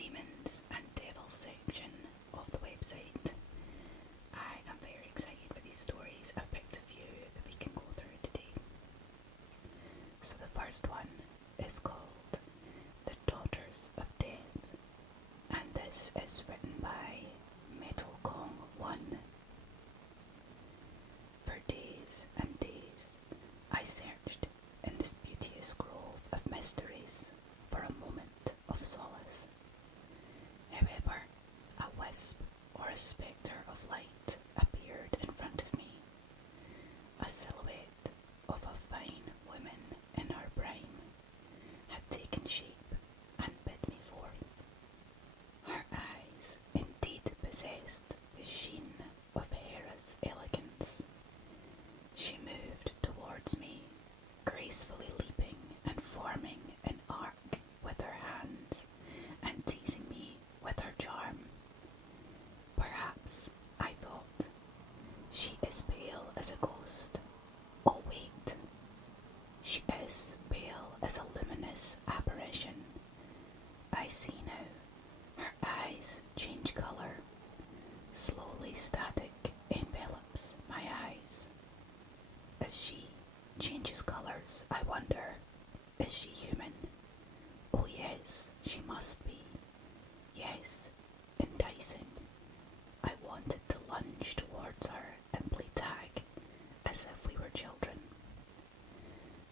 Demons and Devil section of the website. I am very excited for these stories. I've picked a few that we can go through today. So the first one is called The Daughters of Death, and this is written by Metal Kong 1. For days and days I searched in this beauteous grove of mysteries for a moment of solace. However, a wisp or a spectre of light appeared in front of me, a silhouette of a fine woman in her prime had taken shape and bid me forth. Her eyes indeed possessed the sheen of Hera's elegance. She moved towards me, gracefully leaping and forming an arc with her hands and teasing me with her charm. Perhaps, I thought, she is pale as a ghost. Oh wait, she is pale as a luminous apparition. I see now. Her eyes change colour. Slowly static envelops my eyes. As she changes colours, I wonder, is she human? Oh yes, she must be. Yes, enticing. I wanted to lunge towards her and play tag, as if we were children.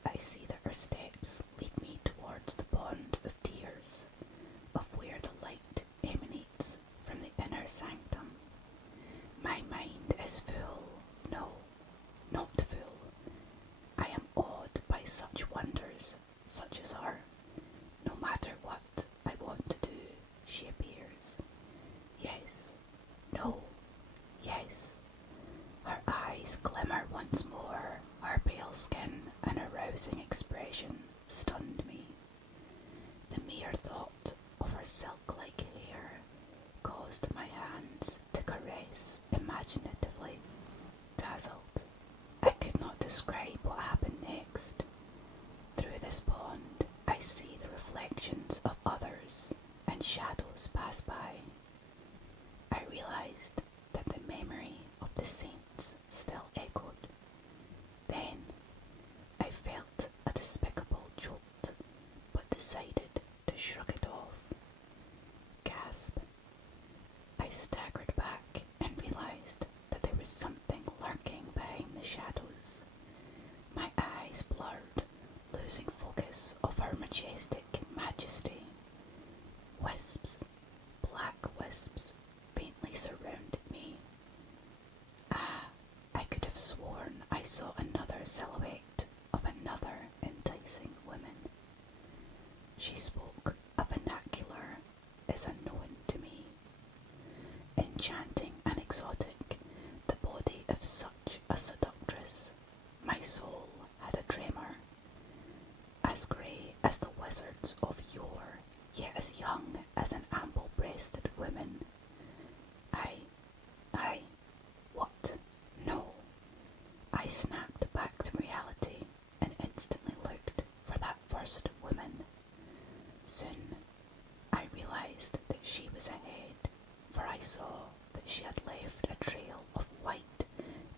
I see that her steps lead me towards the pond of tears, of where the light emanates from the inner sanctum. My mind is full, no, not full. I am awed by such wonders, such as her. No matter what I want to do, she appears. Yes, no, yes. Her eyes glimmer once more. Her pale skin and arousing expression stunned me. The mere thought of her silk-like hair caused my hands to caress imaginatively. Dazzled, I could not describe what happened next. Through this pond, I see the reflections of others, and shadows pass by. I realized that the memory of the saints still echoed. Then, I felt a despicable jolt, but decided to shrug it off. Gasp. I staggered back and realized that there was something lurking behind the shadows. My eyes blurred, losing focus of her majestic majesty. Wisps, black wisps, faintly surrounded me. Ah, I could have sworn I saw another silhouette of another enticing woman. She spoke a vernacular as unknown to me. Enchanting and exotic, the body of such a seductress, my soul had a tremor. As grey as the wizards of yore, yet as young as an ample-breasted woman. What? No. I snapped back to reality and instantly looked for that first woman. Soon, I realized that she was ahead, for I saw that she had left a trail of white,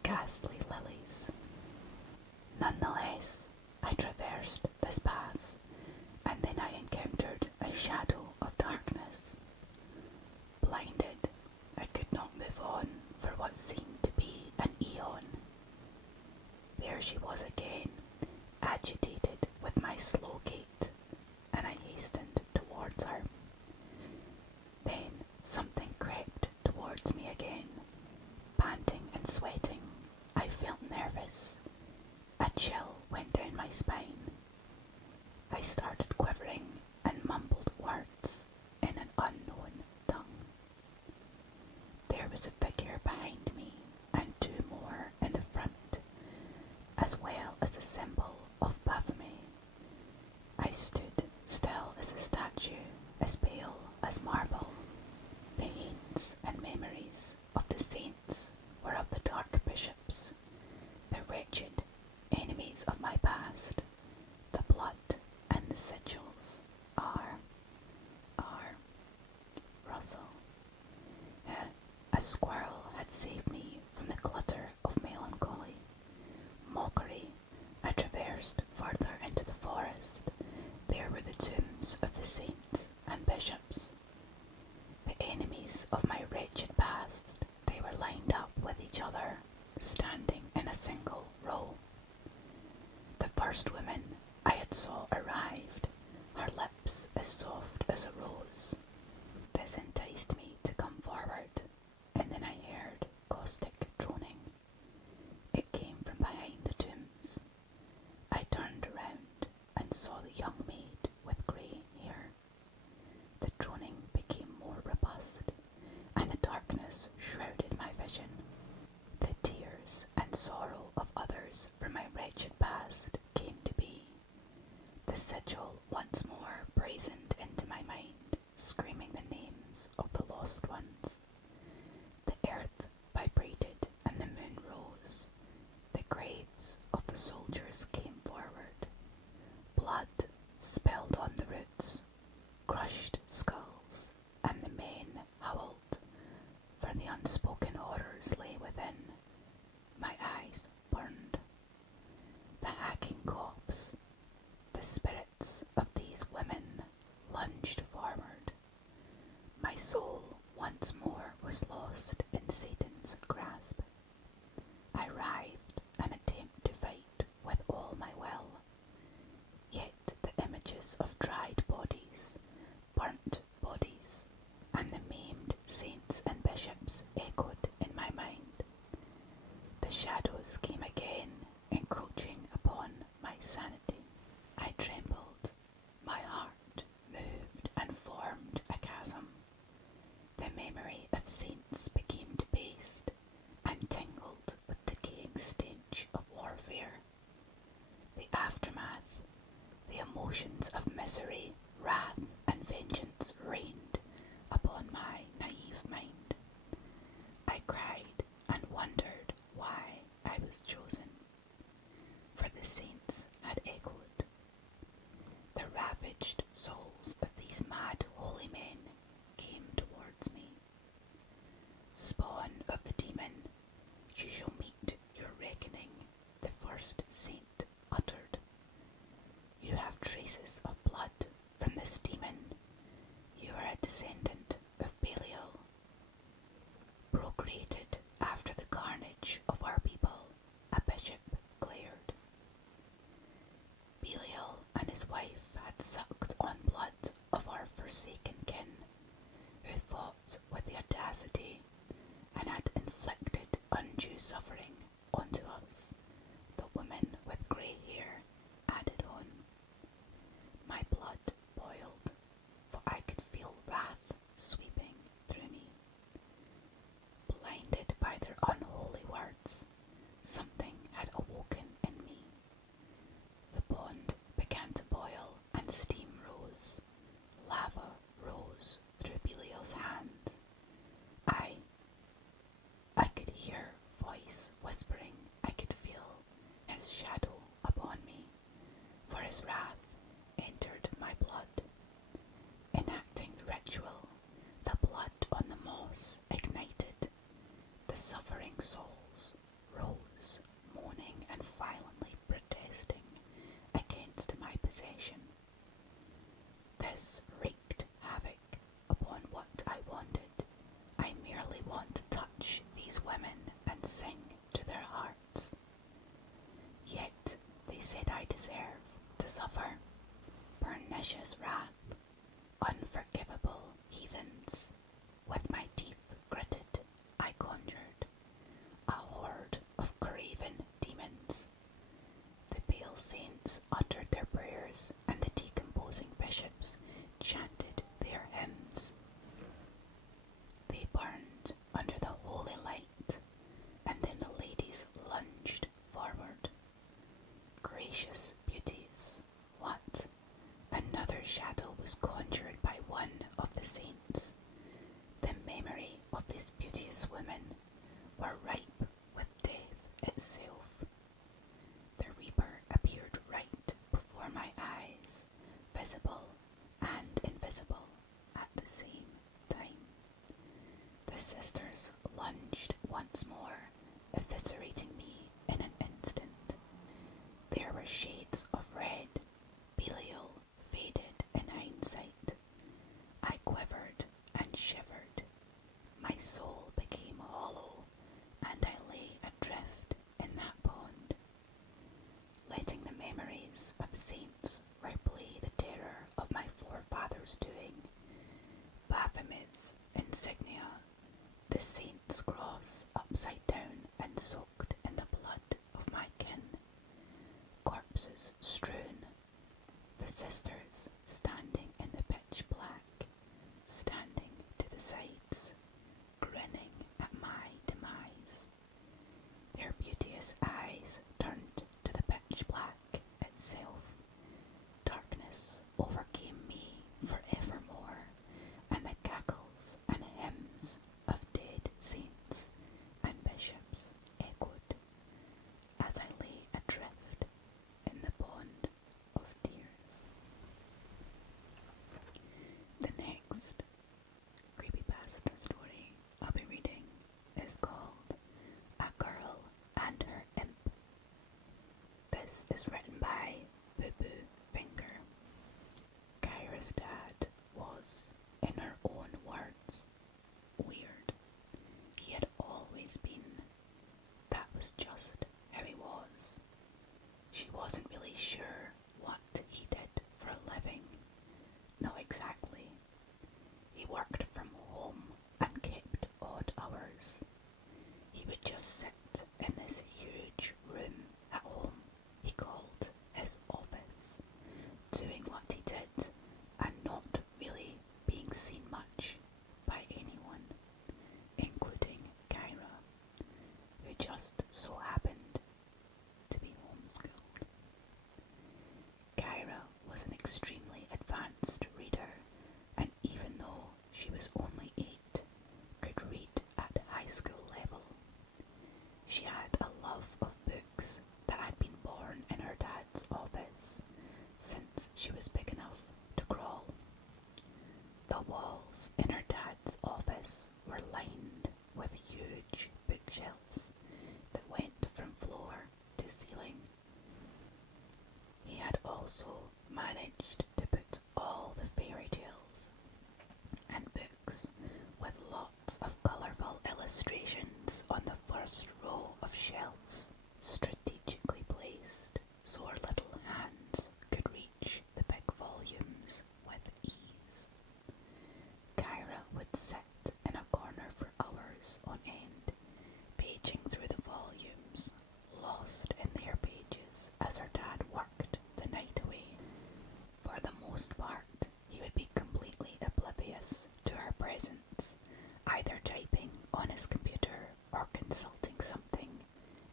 ghastly lilies. Nonetheless, I traversed this path, and then I encountered a shadow of darkness. Blinded, I could not move on for what seemed to be an eon. There she was again, agitated with my slow gait, and I hastened towards her. Then something crept towards me again. Panting and sweating, I felt nervous. A chill went down my spine. I started quivering and mumbled words in an unknown tongue. There was a figure behind me and two more in the front, as well as a symbol of baphomet. I stood still as a statue, as pale as marble. The hates and memories of the saints were of the dark bishops, the wretched enemies of my past. The blood and the sigils are A squirrel had saved me from the clutter of melancholy. Mockery, I traversed further into the forest. There were the tombs of the saints and bishops. The enemies of my wretched past, they were lined up with each other, standing in a single row. The first woman I had saw arrived, her lips as soft as a rose. This enticed me to come forward, and then I heard caustic droning. It came from behind the tombs. I turned around and saw the young maid with grey hair. The droning became more robust, and the darkness shrouded my vision. The tears and sorrow of others from my wretched past came to be. The sigil once more brazened into my mind, screaming the names of the lost ones. The earth vibrated and the moon rose. The graves of the soldiers came forward. Blood spilled on the roots, crushed skulls, and the men howled, for the unspoken horrors lay within. My eyes burned. The hacking coughs, the spirits of these women lunged forward. My soul once more was lost in Satan's grasp. I writhed and attempted to fight with all my will, yet the images of dried bodies, burnt bodies, and the maimed saints and bishops echoed in my mind. The shadows came again, encroaching upon my sanity. I trembled, my heart moved and formed a chasm. The memory of saints became debased and tingled with decaying stench of warfare. The aftermath, the emotions of misery, wrath, and vengeance reigned upon my naive mind. I cried and wondered why I was chosen, for the saints had echoed. The ravaged souls of these mad holy men came towards me. Spawn of the demon, you shall meet your reckoning, the first saint uttered. You have traces of blood from this demon. You are a descendant of Belial. Procreated after the carnage of our people, a bishop glared. Belial and his wife had sucked on blood of our forsaken kin, who fought with the audacity and had inflicted undue suffering onto us, the woman with grey hair added on. My blood boiled, for I could feel wrath sweeping through me. Blinded by their unholy words, something had awoken in me. The pond began to boil and steam rose. Lava rose through Belial's hands. I could hear voice whispering. I could feel his shadow upon me, for his wrath entered my blood. Enacting the ritual, the blood on the moss ignited. The suffering souls rose, moaning and violently protesting against my possession. This wreaked havoc upon what I wanted. I merely want to touch these women and sing to their hearts. Yet they said I deserve to suffer. Pernicious wrath, unforgivable heathens. With my teeth gritted, I conjured a horde of craven demons. The pale saints uttered their prayers, and the decomposing bishops chanted their hymns. They burned under the holy light, and then the ladies lunged forward. Gracious beauties, what? Another shadow was conjured by one of the saints. The memory of these beauteous women were ripe with death itself. The reaper appeared right before my eyes, visible and invisible at the same time. The sisters once more, eviscerating me in an instant. There were shades of red, Belial faded in hindsight. I quivered and shivered. My soul became hollow, and I lay adrift in that pond, letting the memories of saints replay the terror of my forefathers' doing. Baphomet's insignia, the saint's cross upside down and soaked in the blood of my kin, corpses strewn, the sisters standing in the pitch black, standing to the sides, grinning at my demise, their beauteous eyes turned to the pitch black itself. Darkness overcame me forevermore, and the cackles and hymns of dead saints and bishops echoed as I lay adrift in the pond of tears. The next creepypasta story I'll be reading is called A Girl and Her Imp. This is written by Boo Boo Finger. Kyra's dad was, in her own words, weird. He had always been. That was just how he was. She wasn't really sure what he did for a living. Not exactly. He worked from home and kept odd hours. He would just sit in this huge room at home he called his office, doing what he did and not really being seen much by anyone, including Kyra, who just so happened to be homeschooled. Kyra was an extremely advanced reader, and even though she was only 8, could read at high school level. She had a love of books that had been born in her dad's office since she was big enough to crawl. The walls in her dad's office were lined with huge bookshelves that went from floor to ceiling. He had also managed to put all the fairy tales and books with lots of colourful illustrations on the first row of shelves, strategically placed so her little hands could reach the big volumes with ease. Kyra would sit in a corner for hours on end, paging through the volumes, lost in their pages as her dad worked the night away. For the most part, he would be completely oblivious to her presence, either typing on his computer or consulting something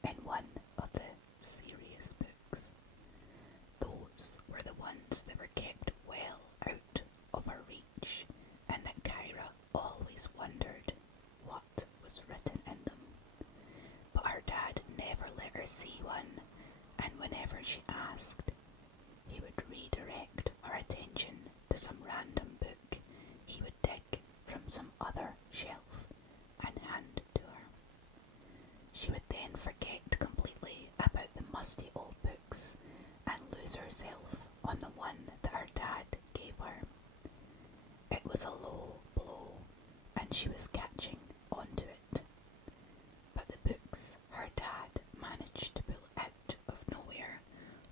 in one of the serious books. Those were the ones that were kept well out of her reach, and that Kyra always wondered what was written in them. But her dad never let her see one, and whenever she asked, he would redirect her attention to some random book he would dig from some other shelf and hand to her. She would then forget completely about the musty old books and lose herself on the one that her dad gave her. It was a low blow, and she was catching onto it. But the books her dad managed to pull out of nowhere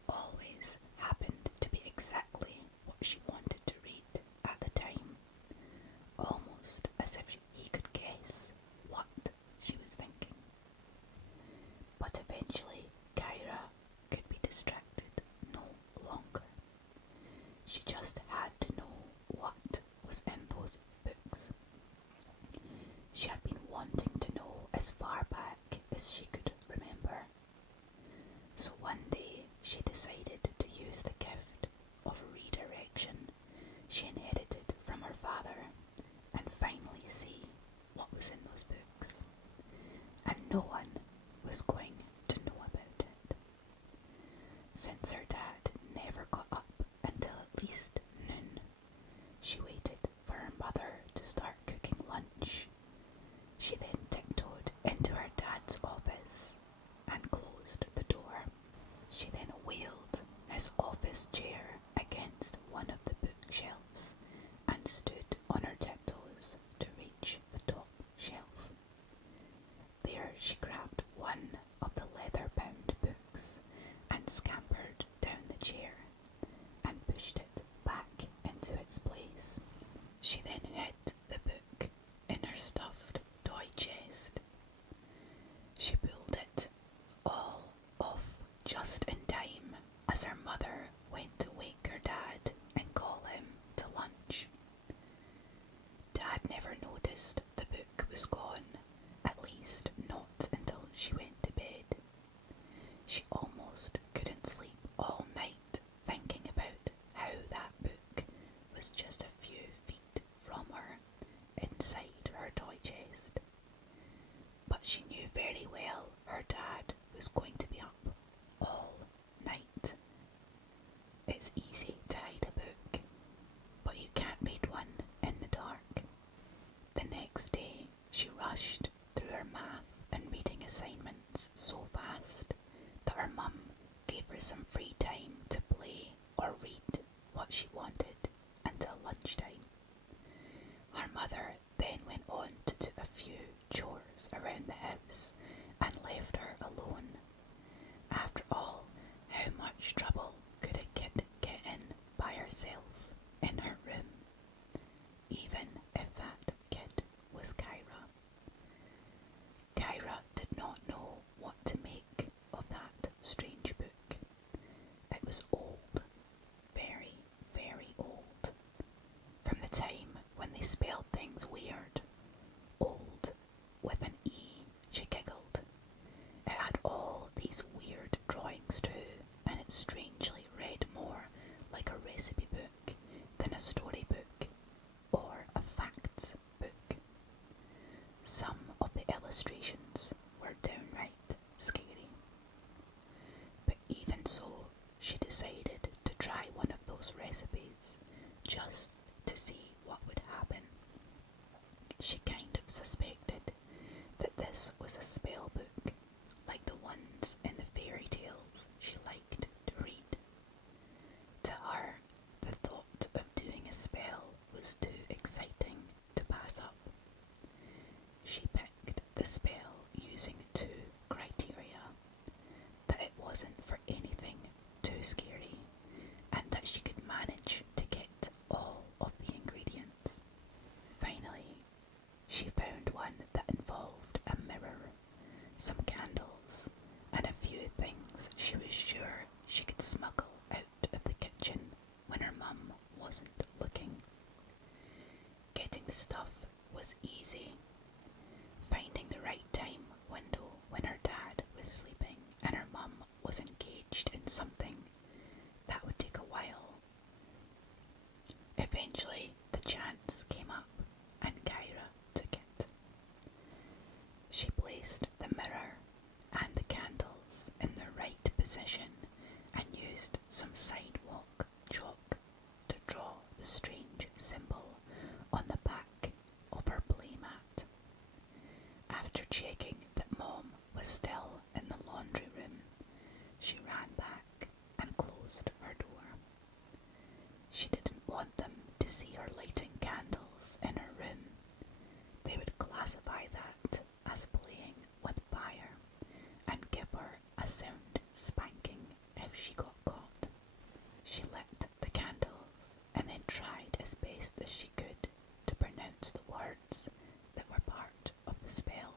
always happened to be exactly what she wanted to read at the time, almost as if he could guess what she was thinking. But eventually, Kyra could be distracted no longer. She just had to know what was in those books. She her dad was going to be up all night. It's easy to hide a book, but you can't read one in the dark. The next day, she rushed through her math and reading assignments so fast that her mum gave her some free time to play or read what she wanted until lunchtime. Her mother then went on to do a few chores around the house and left her alone. After all, how much trouble could a kid get in by herself in her room, even if that kid was Kyra? Kyra did not know what to make of that strange book. It was old, very, very old. From the time when they spelled things weird. Old with an E, she giggled. It had all these weird drawings too, and it strangely read more like a recipe book than a storybook or a facts book. Some of the illustrations were downright scary. But even so, she decided to try one of those recipes just to see what would happen. She kind of suspected that this was a spell book, like the ones in the fairy tales she liked to read. To her, the thought of doing a spell was too exciting to pass up. She picked the spell using two criteria: that it wasn't for anything too scary, and that she could manage to get all of the ingredients. Finally, she found one that involved a mirror, some candles, and a few things she was sure she could smuggle out of the kitchen when her mum wasn't looking. Getting the stuff was easy. Finding the right time window when her dad was sleeping and her mum was engaged in something, that would take a while. Eventually, the chance came up and Kyra took it. She placed the mirror and the candles in the right position and used some sidewalk chalk to draw the strange symbol on the back of her playmat. After checking that Mom was still in the laundry room, she ran back and closed her door. She didn't want them to see her lighting candles in her room. They would classify that as playing with fire and give her a sound spanking if she got caught. She lit the candles and then tried as best as she could to pronounce the words that were part of the spell.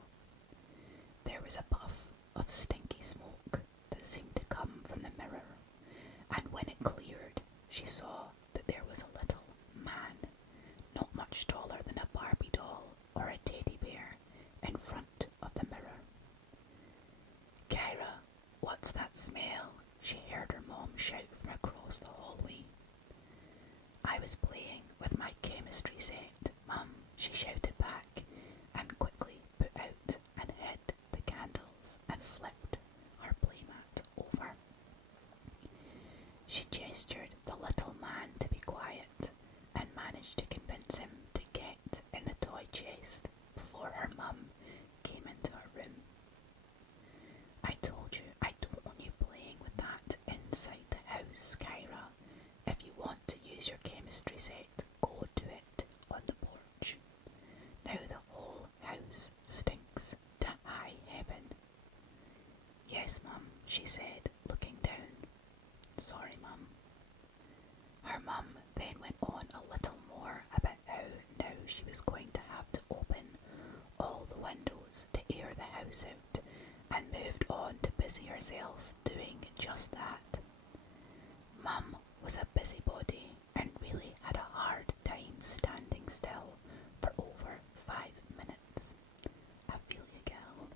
There was a puff of stinky smoke that seemed to come from the mirror, and when it cleared, she saw that there was a little man, not much taller than a Barbie doll or a teddy bear, in front of the mirror. "Kyra, what's that smell?" she heard her mom shout from across the hallway. "I was playing with my chemistry set, Mum," she shouted back, and quickly put out and hid the candles and flipped her playmat over. She gestured the little man to be quiet and managed to convince him to get in the toy chest before her mum came into her room. "I told you I don't want you playing with that inside the house, Kyra. If you want to use your chemistry set, go do it on the porch. Now the whole house stinks to high heaven." "Yes, Mum," she said, looking down. "Sorry, Mum." Her mum then went on a little more about how now she was going to have to open all the windows to air the house out, and moved on to busy herself doing just that. Mum was a busybody and really had a hard time standing still for over 5 minutes. I feel you, gal.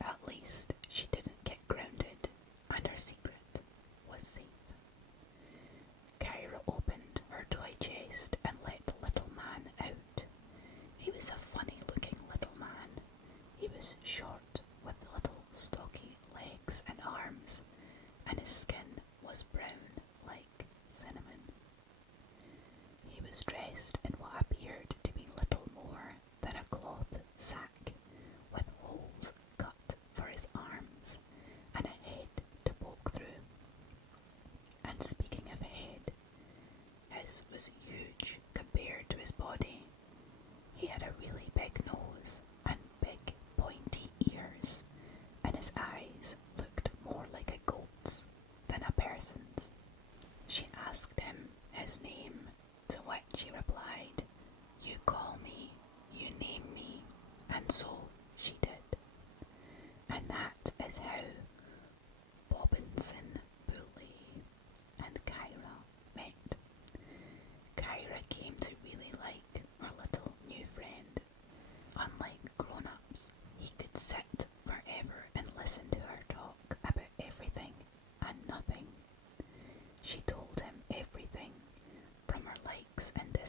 At least she didn't get grounded, and her secret was safe. Kyra opened her toy chest and let the little man out. He was a funny looking little man. He was short with little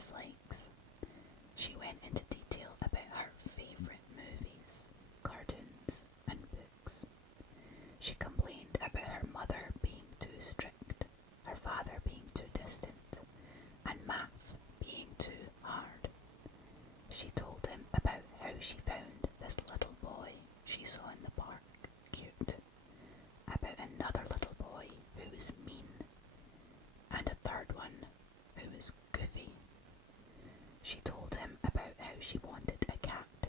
dislikes. She went into detail about her favourite movies, cartoons, and books. She complained about her mother being too strict, her father being too distant, and math being too hard. She told him about how she found this little boy she saw in the park cute, about another little boy who was mean, and a third one who was goofy. She told him about how she wanted a cat,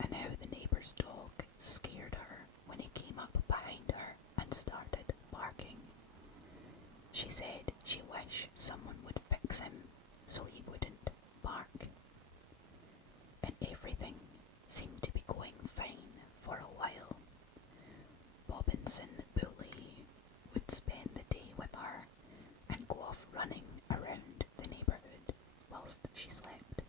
and how the neighbour's dog scared her when he came up behind her and started barking. She said she wished someone would fix him so he wouldn't bark. And everything seemed to be going fine for a while. Bobinson Bully would spend the day with her and go off running around the neighbourhood whilst she slept.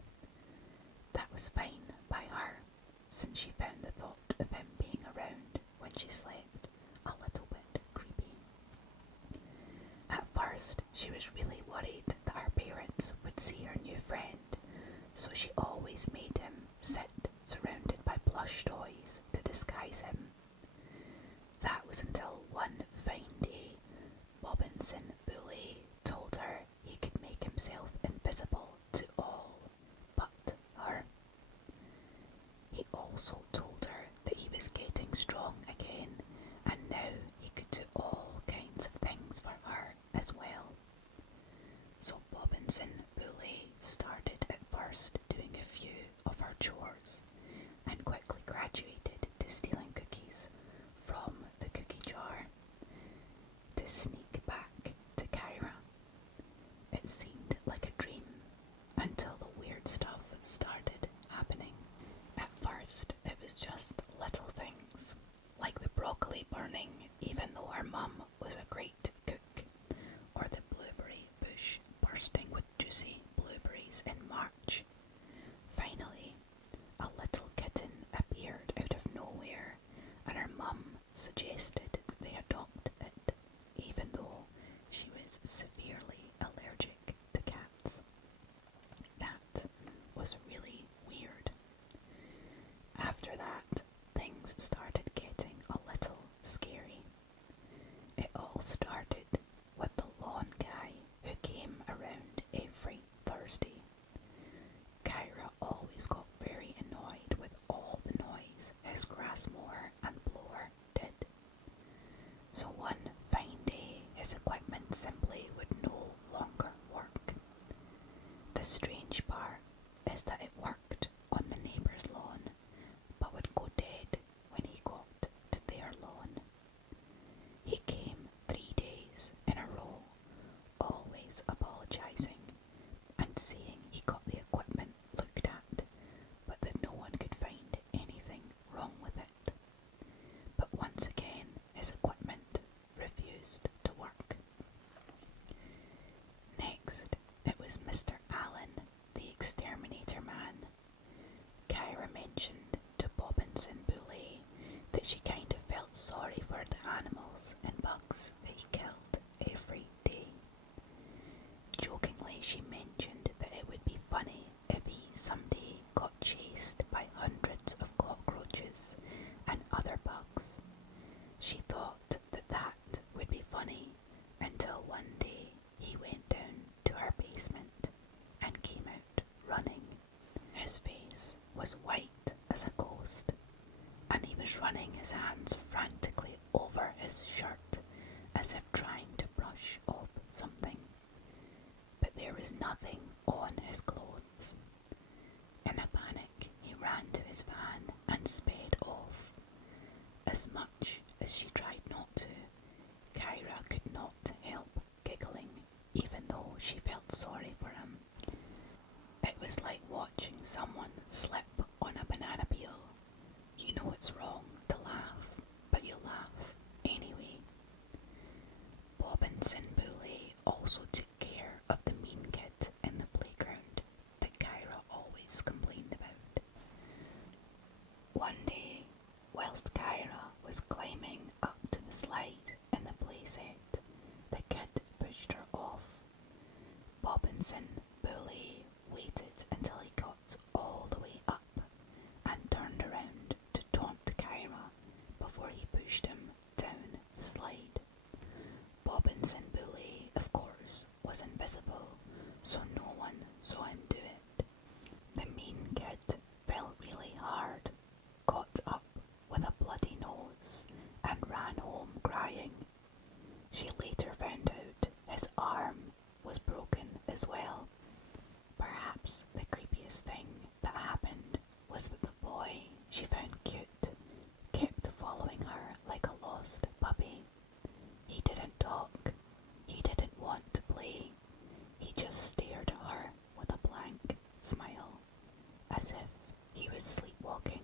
That was fine by her, since she found the thought of him being around when she slept a little bit creepy. At first, she was really worried that her parents would see her new friend, so she always made him sit surrounded by plush toys to disguise him. That was until one fine day, Bobinson Bully told her he could make himself invisible to all but her. He also told her that he was getting strong again, and now he could do all kinds of things for her as well. So Bobinson Bully started at first doing a few of her chores, and quickly graduated to stealing cookies from the cookie jar to sneak back to Kyra. It seemed like a dream until the weird stuff started happening. At first, it was just little things, like the broccoli burning even though her mum was a great cook, or the blueberry bush bursting with juicy blueberries in March. Finally, a little kitten appeared out of nowhere, and her mum suggested that they adopt it, even though she was severely allergic to cats. That was really weird. After that, things started getting a little scary. It all started with the lawn guy who came around every Thursday. Kyra always got very annoyed with all the noise his grass mower and blower did. So one fine day, his equipment simply would no longer work. The strange part is that it worked on the neighbour's lawn, but would go dead when he got to their lawn. He came 3 days in a row, always apologising and saying he got the equipment looked at, but that no one could find anything wrong with it. But once again, his equipment refused to work. Next, it was Mr. Allen, the exterminator man. Kyra mentioned to Bobinson Bully that she kind of felt sorry for the animals and bugs that he killed every day. Jokingly, she mentioned that it would be funny if he someday got chased by hundreds of cockroaches and other bugs. She thought that that would be funny until one day he went down to her basement and came out running. His face was white as a ghost, and he was running his hands frantically over his shirt as if trying to brush off something. But there was nothing on his clothes. In a panic, he ran to his van and sped off. As much as she tried not to, Kyra could not help giggling, even though she felt sorry for him. It was like watching someone slip on a banana peel. You know it's wrong to laugh, but you laugh anyway. Bobinson Bully also took care of the mean kid in the playground that Kyra always complained about. One day, whilst Kyra was climbing up to the slide in the playset, the kid pushed her off. Bobinson Bully she found cute, kept following her like a lost puppy. He didn't talk. He didn't want to play. He just stared at her with a blank smile, as if he was sleepwalking.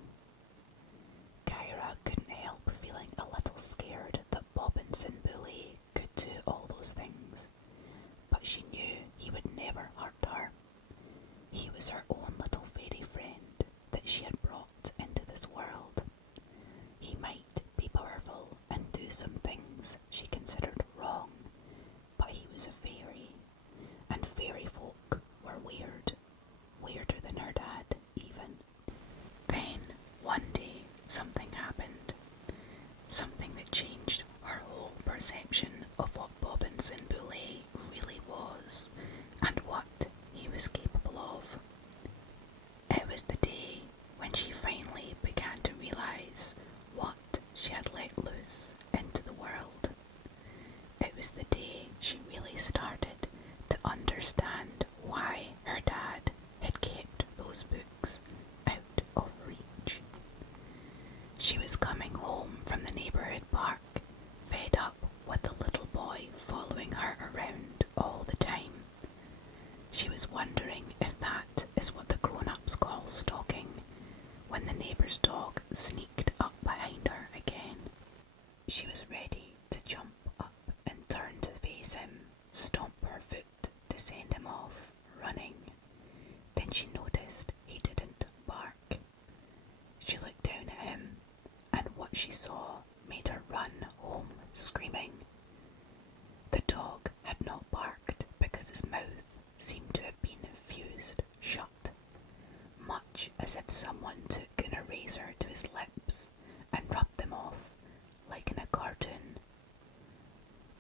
Kyra couldn't help feeling a little scared that Bobbinson Bully could do all those things, but she knew he would never hurt her. He was her own little fairy friend that she had brought into this world. He might be powerful and do some things she considered wrong, but he was a fairy, and fairy folk were weird, weirder than her dad even. Then, one day, something happened. Something that changed her whole perception of what Bobbinson Bully really was, and what he was capable of. It was the day when she finally began to realise what she had let loose into the world. It was the day she really started to understand why her dad had kept those books out of reach. She was coming home from the neighbourhood park, fed up with the little boy following her around all the time. She was wondering if that is what the grown-ups call stalking, when the neighbour's dog sneaked up behind her again. She was ready to jump up and turn to face him, stomp her foot to send him off, running. Then she noticed he didn't bark. She looked down at him, and what she saw made her run home screaming. The dog had not barked because his mouth seemed to have been fused shut, much as if someone took an eraser to his lips and rubbed them off like in a cartoon.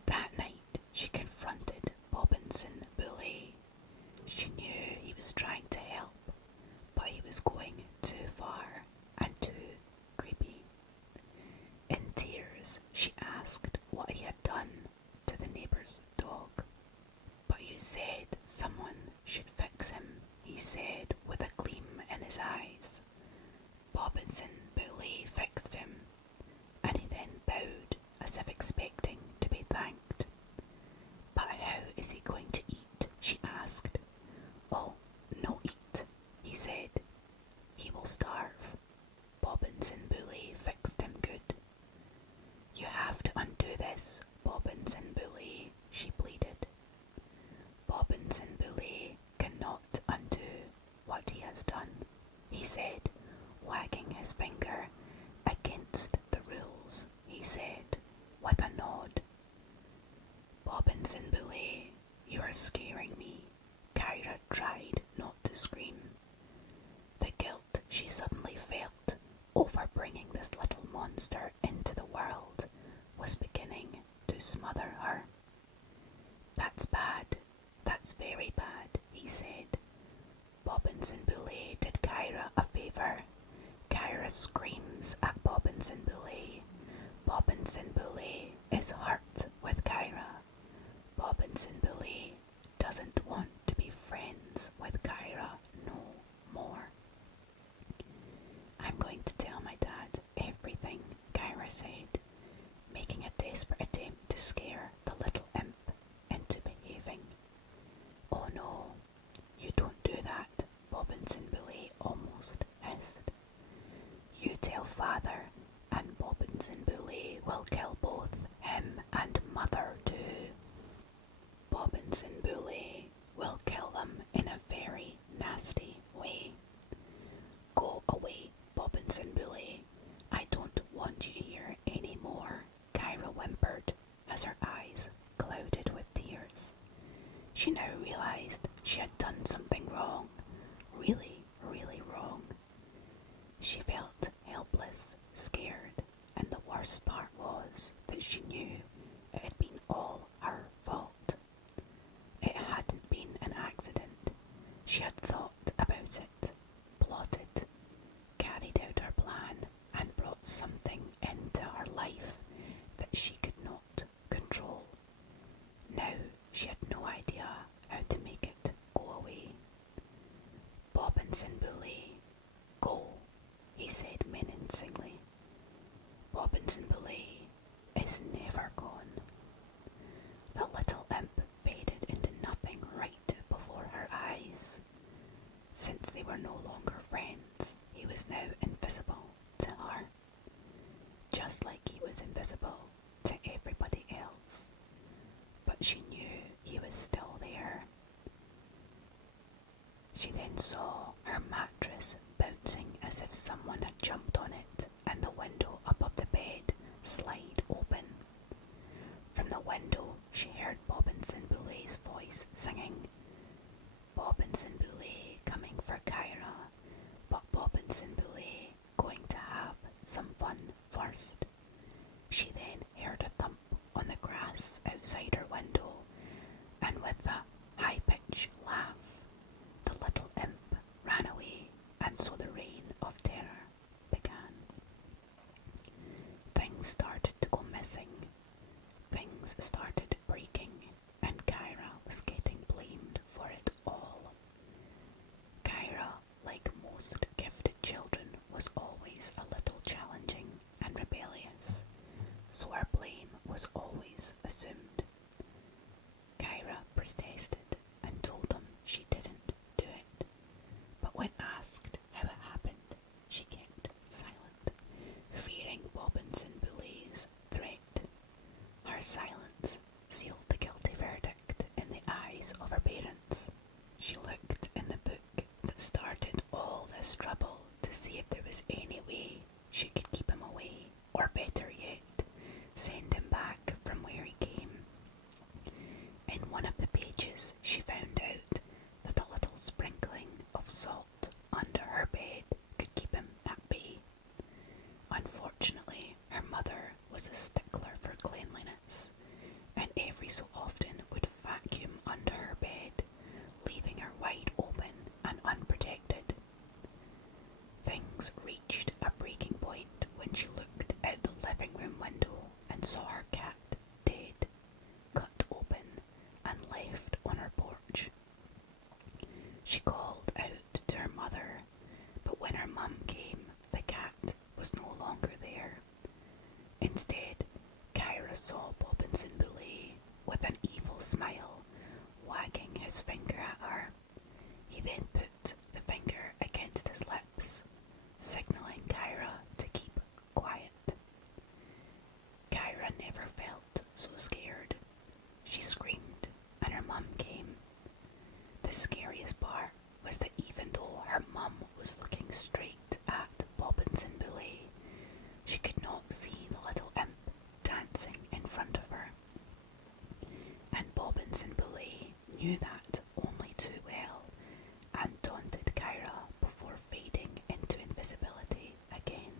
That night she confronted Bobbinson Bully. She knew he was trying to help, but he was going too far and too creepy. In tears, she asked what he had done to the neighbour's dog. But you said someone should fix him, he said with a gleam in his eyes. Bobbinson Bully fixed him, and he then bowed as if expecting to be thanked. But how is he going to eat? She asked. Oh, no eat, he said. He will starve. Bobbinson Bully fixed him good. You have to undo this, Bobbinson Bully, she pleaded. Bobbinson Bully cannot undo what he has done, he said, wagging his finger. Against the rules, he said, with a nod. Bobbinson Bully, you are scaring me. Kyra tried not to scream. The guilt she suddenly felt over bringing this little monster into the world was beginning to smother her. That's bad. That's very bad, he said. Bobbinson Bully did Kyra a favour. Kyra screams at Bobbinson Bully. Bobbinson Bully is hurt with Kyra. Bobbinson Bully doesn't want to be friends with Kyra no more. I'm going to tell my dad everything, Kyra said, making a desperate attempt to scare the little imp into behaving. Oh no, you don't do that, Bobbinson Bully almost hissed. You tell father, and Bobbinson Bully will kill both him and mother too. Bobbinson Bully will kill them in a very nasty way. Go away, Bobbinson Bully. I don't want you here any more, Kyra whimpered as her eyes clouded with tears. She now realised she had done something wrong, really, really wrong. She felt helpless, scared, and the worst part was that she knew it had been all her fault. It hadn't been an accident. She had thought about it, plotted, carried out her plan, and brought something into her life that she could not control. Now she had no idea how to make it go away. Bobbinson Bully, go, he said menacingly. was now invisible to her, just like he was invisible to everybody else. But she knew he was still there. She then saw her mattress bouncing as if someone had jumped on it, and the window above the bed slide open. From the window, she heard Bobbinson Boulet's voice singing, "Bobbinson Boulet coming for Kyra, but Bobbinson Boulet going to have some fun first." She then heard a thump on the grass outside her window, and with a high-pitched laugh, the little imp ran away, and so the reign of terror began. Things started to go missing. Things started breaking, and Kyra was getting blamed for it all. Kyra, like most gifted children, was always a little challenging and rebellious, so her blame was always assumed. Kyra protested and told them she didn't do it, but when asked how it happened, she kept silent, fearing Bobbinson Boulet's threat. Her silence sealed the guilty verdict in the eyes of her parents. She looked in the book that started all this trouble to see if there was any way she could keep him away, or better yet, send him back from where he came. In one of the pages, she found out that a little sprinkling of salt under her bed could keep him at bay. Unfortunately, her mother was a stickler for cleanliness, and every so often would vacuum under her bed, leaving her wide open and unprotected. Things reached a breaking point when she looked out the living room window and saw her cat dead, cut open and left on her porch. She called out to her mother, but when her mum came, the cat was no longer there. Instead, Kyra saw Bobbinson Boulet with an evil smile, wagging his finger at her. He then put the finger against his lips, signalling Kyra to keep quiet. Kyra never felt so scared. She screamed, and her mum came. The scariest part was that even though her mum was looking straight at Bobbinson Boulet, she could not see the little imp dancing in front of her. And Bobbinson Boulet knew that only too well, and taunted Kyra before fading into invisibility again.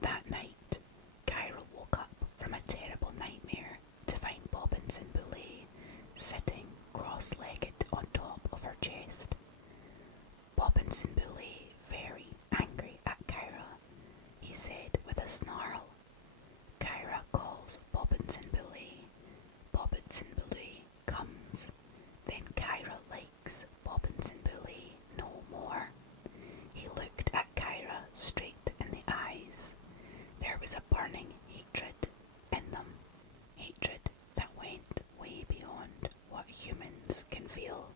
That night, Kyra woke up from a terrible nightmare to find Bobbinson Boulet sitting cross-legged on top of her chest. Bobbinson Boulet, very angry at Kyra, he said with a snarl. Kyra calls Bobbinson Boulet. Bobbinson Boulet comes. Then Kyra likes Bobbinson Boulet no more. He looked at Kyra straight in the eyes. There was a burning hatred in them, hatred that went way beyond what humans can feel.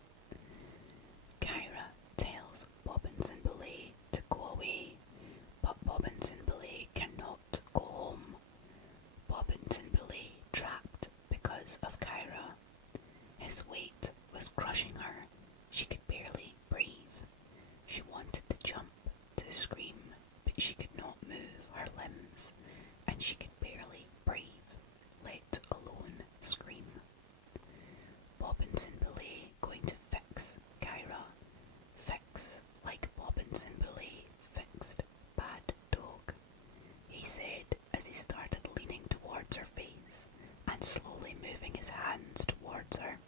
Kyra tells Bobbinson Boulet to go away, but Bobbinson Boulet cannot go home. Bobbinson Boulet trapped because of Kyra. His weight was crushing her. She could barely breathe. She wanted to jump, to scream, but she could not move her limbs, and she could barely breathe, let alone scream. Bobbinson Boulet going to fix Kyra. Fix like Bobbinson Boulet fixed Bad Dog, he said as he started leaning towards her face and slowly moving his hands towards her.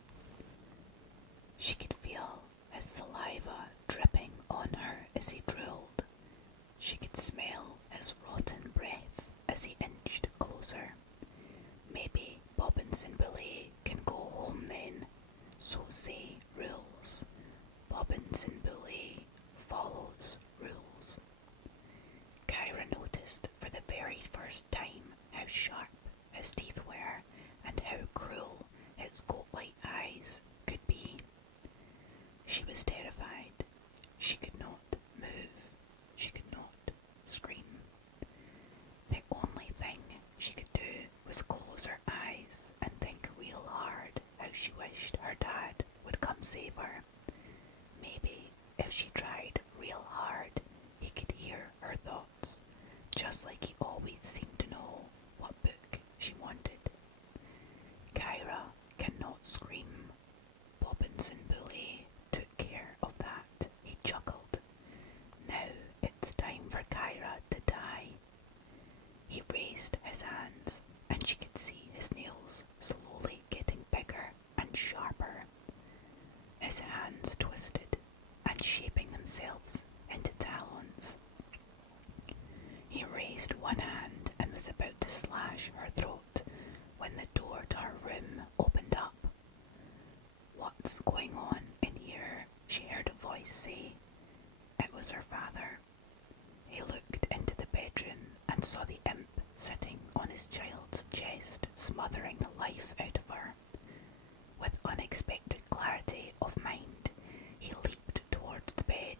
She could feel his saliva dripping on her as he drilled. She could smell his rotten breath as he inched closer. Maybe Bobbinson Boulet can go home then, so say rules. Bobbinson Boulet follows rules. Kyra noticed for the very first time how sharp his teeth were and how cruel his goat-like eyes could be. She was terrified. She could not move. she tried real hard, he could hear her thoughts, just like he always seemed to know what book she wanted. Kyra cannot scream. Bobbins and Bully took care of that, he chuckled. Now it's time for Kyra to die. He raised his hands, and she could see his nails slowly getting bigger and sharper. His hands twisted and shaping themselves into talons. He raised one hand and was about to slash her throat when the door to her room opened up. What's going on in here? She heard a voice say. It was her father. He looked into the bedroom and saw the imp sitting on his child's chest, smothering the life out of her. With unexpected clarity of mind, he leaped towards the bed,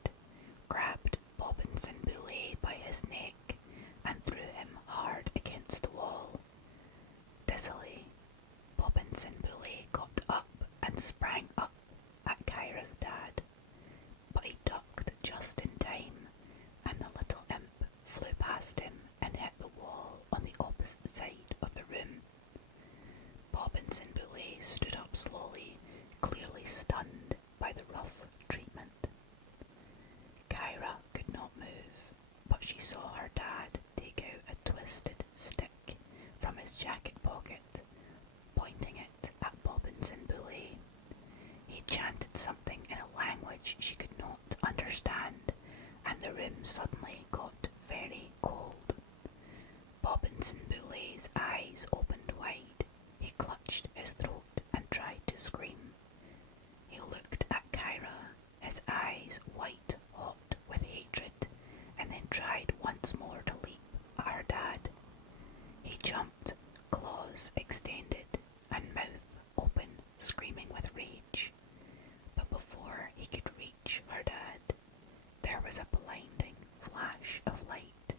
grabbed Bobbins and Boulet by his neck, and threw him hard against the wall. Dizzily, Bobbins and Boulet got up and sprang up at Kyra's dad, but he ducked just in time, and the little imp flew past him and hit the wall on the opposite side of the room. Bobbins and Boulet stood up slowly, clearly stunned by the rough treatment. Kyra could not move, but she saw her dad take out a twisted stick from his jacket pocket, pointing it at Bobbins and Boulet. He chanted something in a language she could not understand, and the room suddenly got very cold. Bobbins and Boulet's eyes opened wide. He clutched his throat and tried to scream. He looked at Kyra, his eyes white hot with hatred, and then tried once more to leap at her dad. He jumped, claws extended, and mouth open, screaming with rage. But before he could reach her dad, there was a blinding flash of light,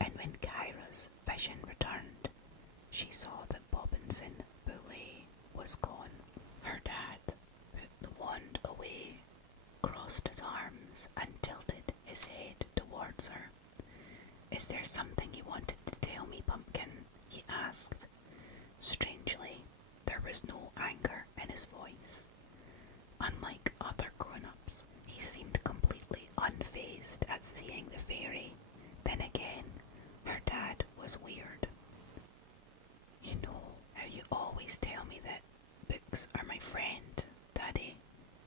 and when Kyra's vision returned, she saw that Bobbinson Boulet was gone. Her dad put the wand away, crossed his arms, and tilted his head towards her. Is there something you wanted to tell me, Pumpkin? He asked. Strangely, there was no anger in his voice. Unlike other grown-ups, he seemed completely unfazed at seeing the fairy. Then again, her dad was weird. You know how you always tell me that books are my friend, Daddy,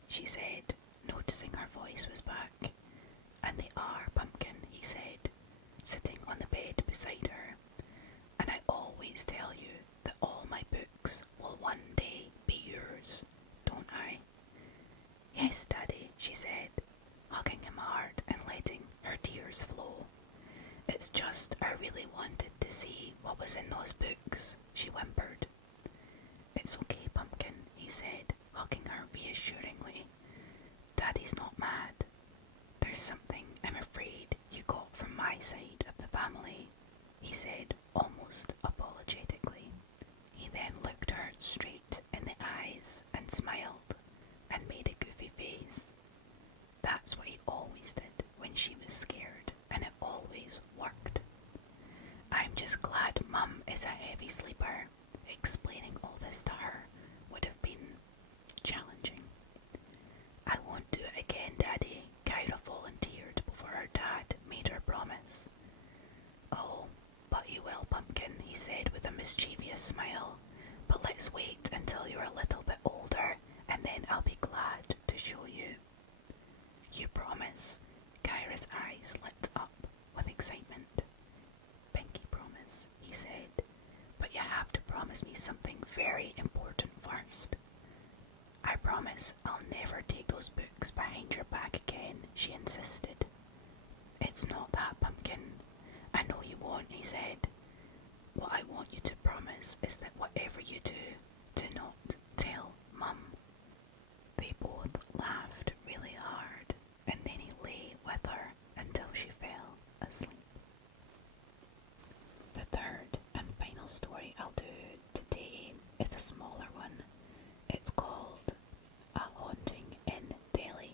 she said, noticing her voice was back. And they are, Pumpkin, he said, sitting on the bed beside her. And I always tell you that all my books will one day be yours, don't I? Yes, Daddy, she said, hugging him hard and letting her tears flow. It's just I really wanted to see what was in those books, she whimpered. It's okay, Pumpkin, he said, hugging her reassuringly. Daddy's not mad. There's something I'm afraid you got from my side of the family, he said, almost apologetically. He then looked her straight in the eyes and smiled and made a goofy face. That's what he always did when she was scared, and it always worked. I'm just glad Mum is a heavy sleeper. Explaining all this to her would have been challenging. I won't do it again, Daddy, Kyra volunteered before her dad made her promise. Oh, but you will, Pumpkin, he said with a mischievous smile. But let's wait until you're a little bit older, and then I'll be glad to show you. You promise? Kyra's eyes lit up with excitement. Pinky promise, he said, but you have to promise me something very important first. I promise I'll never take those books behind your back again, she insisted. It's not that, Pumpkin. I know you won't, he said. What I want you to promise is that whatever you do not tell Mum. They both laughed really hard, and then he lay with her until she fell asleep. The third and final story I'll do today is a smaller one. It's called A Haunting in Delhi.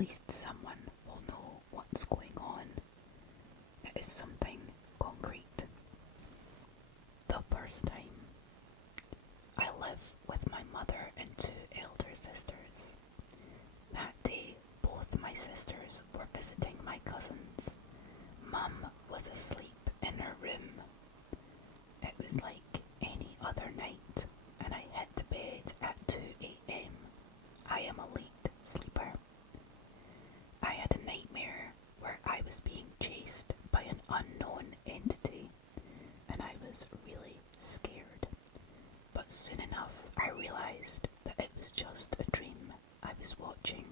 least someone will know what's going on. It is something concrete. The first time. I live with my mother and two elder sisters. That day, both my sisters were visiting my cousins. Mum was asleep in her room. It was like any other night, and I hit the bed at 2 a.m. I am a late sleeper. I had a nightmare where I was being chased by an unknown entity, and I was really scared. But soon enough I realised that it was just a dream I was watching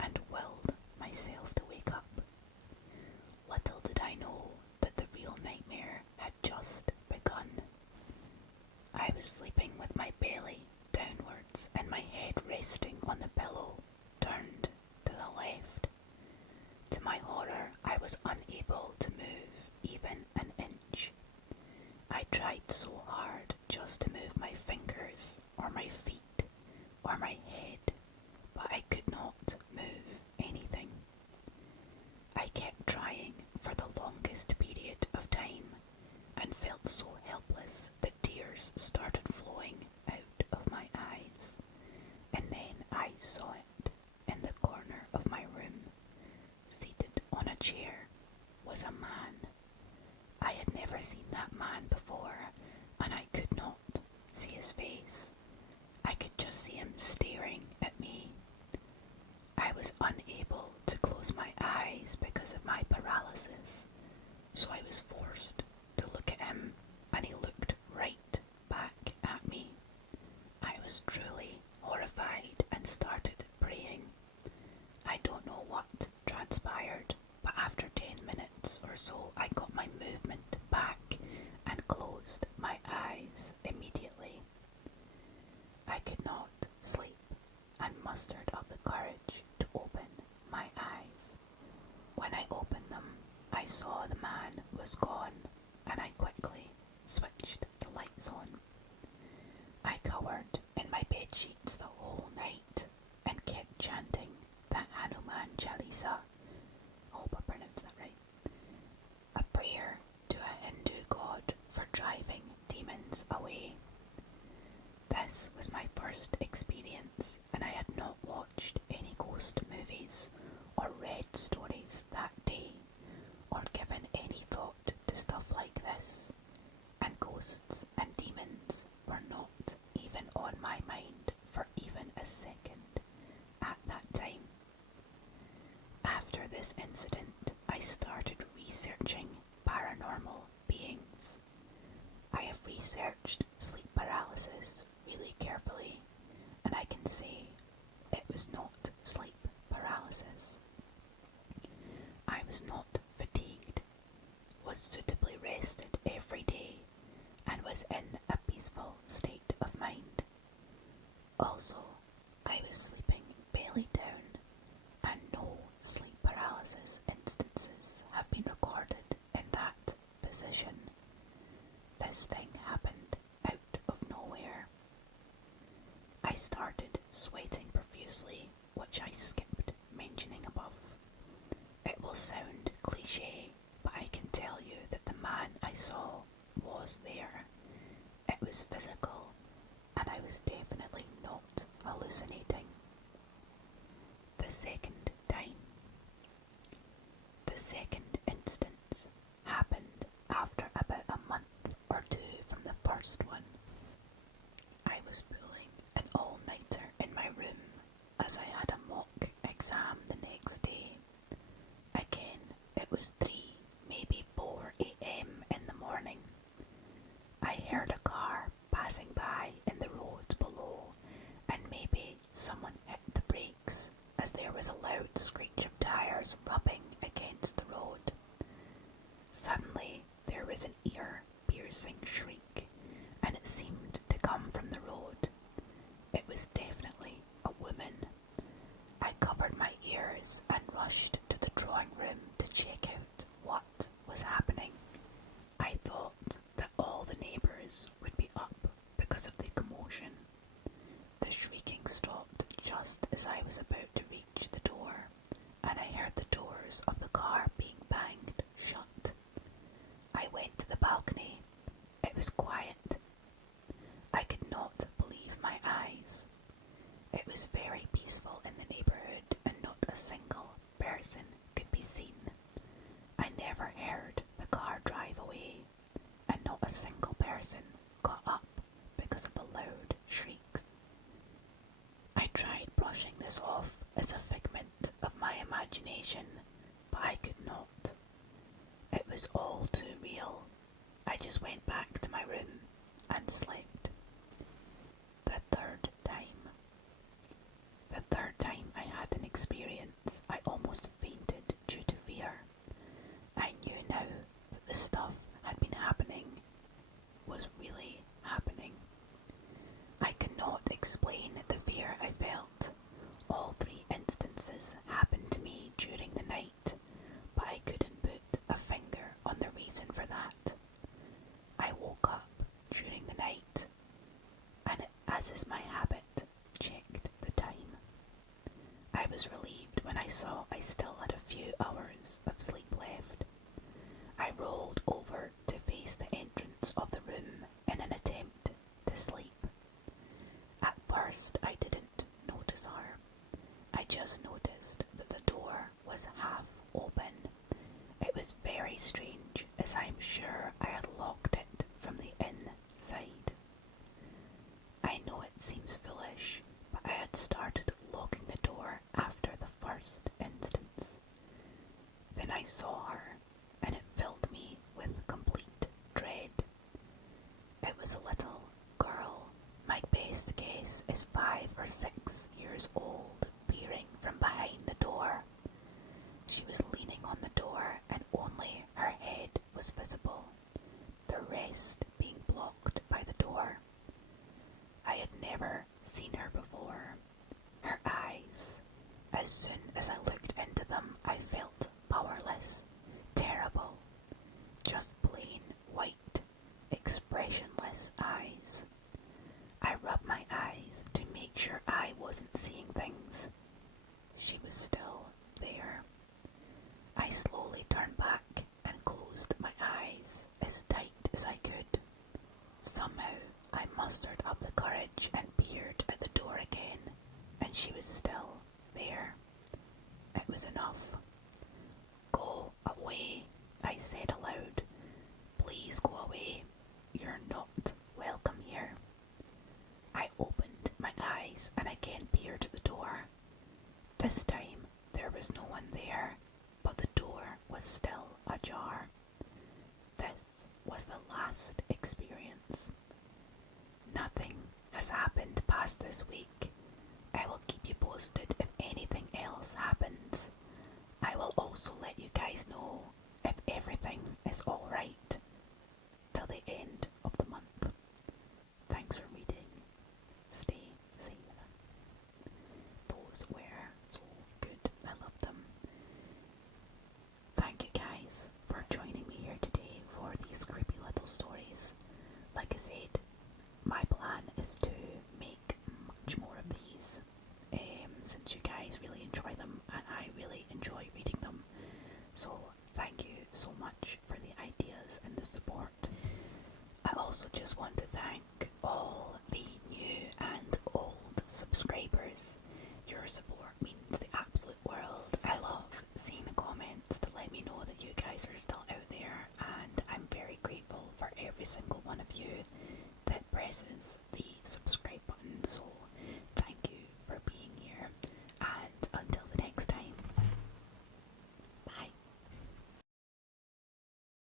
and willed myself to wake up. Little did I know that the real nightmare had just begun. I was sleeping with my belly downwards and my head resting on the pillow, turned to the left. To my horror, I was unable to move even an inch. I tried so hard just to move my fingers or my feet or my head, but I could not move anything. I kept trying for the longest period of time and felt so helpless that tears started flowing out of my eyes. And then I saw it in the corner of my room. Seated on a chair was a man. I had never seen that man before, and I could not see his face. I could just see him staring at me. I was unable to close my eyes because of my paralysis, so I was forced to look at him, and he looked right back at me. I was truly horrified and started praying. I don't know what transpired, but after 10 minutes or so I got my movement back and closed my eyes immediately. I could not sleep and mustered up the courage to open my eyes. When I opened them, I saw the man was gone, and I quickly switched the lights on. I cowered in my bed sheets the whole night and kept chanting the Hanuman Chalisa. I hope I pronounced that right. A prayer to a Hindu god for driving demons away. This was my first experience, and I had not watched any ghost movies or read stories that day, or given any thought to stuff like this, and ghosts and demons were not even on my mind for even a second at that time. After this incident, I started researching paranormal beings. I have researched sleep paralysis really carefully, and I can say it was not sleep paralysis. I was not fatigued, was suitably rested every day, and was in a peaceful state of mind. Also, I was sleeping belly down, and no sleep paralysis instances have been recorded in that position. This thing happened out of nowhere. I started sweating profusely, which I skipped mentioning above. It will sound cliché, but I can tell you that the man I saw was there. It was physical, and I was definitely not hallucinating. The second time. The second instance happened after about a month or two from the first one. I was pulling an all-nighter in my room as I had a mock exam the next day. Again, it was 3, maybe 4 a.m. in the morning. I heard a car passing by in the road below, and maybe someone hit the brakes as there was a loud screech of tires rubbing against the road. Suddenly, there was an ear-piercing shriek, and it seemed to come from the road. It was definitely a woman. I covered my ears and rushed to the drawing room to check out what was happening. I thought that all the neighbours would be up because of the commotion. The shrieking stopped just as I was about to reach the door, a single person could be seen. I never heard the car drive away, and not a single person got up because of the loud shrieks. I tried brushing this off as a figment of my imagination, but I could not. It was all too real. I just went back to my room and slept. The third time I had an experience, I almost fainted due to fear. I knew now that the stuff had been happening was really happening. I cannot explain the fear I felt. All 3 instances happened to me during the night, but I couldn't put a finger on the reason for that. I woke up during the night and, as is my habit, checked the time. I was relieved when I saw I still had a few hours of sleep left. I rolled over to face the entrance of the room in an attempt to sleep. At first I didn't notice her. I just noticed that the door was half open. It was very strange, as I'm sure I had locked it from the inside. I know it seems foolish, but I had started locking the door after the first instance. Then I saw her, and it filled me with complete dread. It was a little girl. My best guess is 5 or 6 years old, peering from behind the door. She was leaning on the door, and only her head was visible, the rest being blocked by the door. I had never seen her before. Her eyes, as soon as I looked into them, I felt powerless, terrible, just plain white, expressionless eyes. I rubbed my eyes to make sure I wasn't seeing things. She was still there. I slowly turned back and closed my eyes as tight as I could. Somehow I mustered up the courage and peered at the door again, and she was still there. It was enough. "Go away," I said aloud. "Please go away. You're not welcome here." I opened my eyes and again peered at the door. This time there was no one there, but the door was still ajar. This was the last experience. Nothing has happened past this week. I will keep you posted if anything else happens. I will also let you guys know if everything is alright till the end of the month. Thanks for reading. Stay safe. Those were so good. I love them. Thank you guys for joining me here today for these creepy little stories. Like I said, my plan is to make much more of these, since you guys really enjoy them and I really enjoy reading them. So thank you so much for the ideas and the support. I also just want to thank all the new and old subscribers. Your support means the absolute world. I love seeing the comments to let me know that you guys are still out there, and I'm very grateful for every single one of you that presses